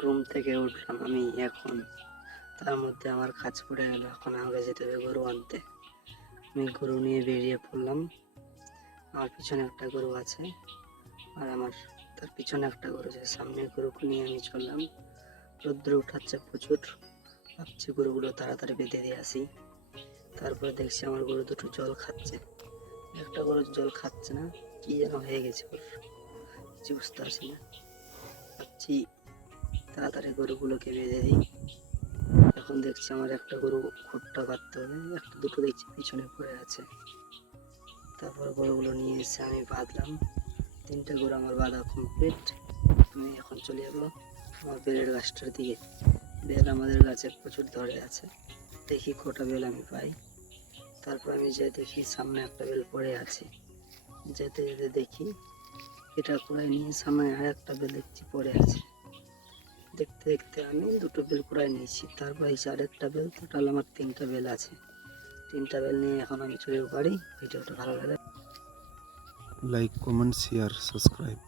ঘুম থেকে উঠলাম আমি এখন, তার মধ্যে আমার কাজ পড়ে গেল। এখন আমাকে যেতে হবে গরু আনতে। আমি গরু নিয়ে বেরিয়ে পড়লাম। আমার পিছনে একটা গরু আছে, আর আমার তার পিছনে একটা গরু আছে। সামনে গরুকে নিয়ে আমি চললাম। রৌদ্র উঠাচ্ছে প্রচুর, ভাবছি গরুগুলো তাড়াতাড়ি বেঁধে দিয়ে আসি। তারপরে দেখছি আমার গরু দুটো জল খাচ্ছে। একটা গরু জল খাচ্ছে না, কি যেন হয়ে গেছে ওর, কিছু বুঝতে পারছি না। ভাবছি তাড়াতাড়ি গরুগুলোকে বেঁধে দিই। এখন দেখছি আমার একটা গরু খুঁটটা কাটতে হবে, একটা দুটো দেখছি পিছনে পড়ে আছে। তারপর গরুগুলো নিয়ে এসে আমি বাঁধলাম। তিনটে গরু আমার বাঁধা কমপ্লিট। আমি এখন চলে যাবো আমার বেলের গাছটার দিকে। বেল আমাদের গাছে প্রচুর ধরে আছে, দেখি কটা বেল আমি পাই। তারপর আমি যে দেখি সামনে একটা বেল পড়ে আছে, যেতে যেতে দেখি এটা কুড়াই নিয়ে সামনে আর একটা বেল দেখছি পড়ে আছে। দেখতে দেখতে আমি দুটো বেল কুড়াই নিয়েছি। তারপর এই আরেকটা বেল, টোটাল আমার তিনটা বেল আছে। তিনটা বেল নিয়ে এখন আমি চলে যাবো বাড়ি। ভিডিওটা ভালো লাগে লাইক, কমেন্ট, শেয়ার, সাবস্ক্রাইব।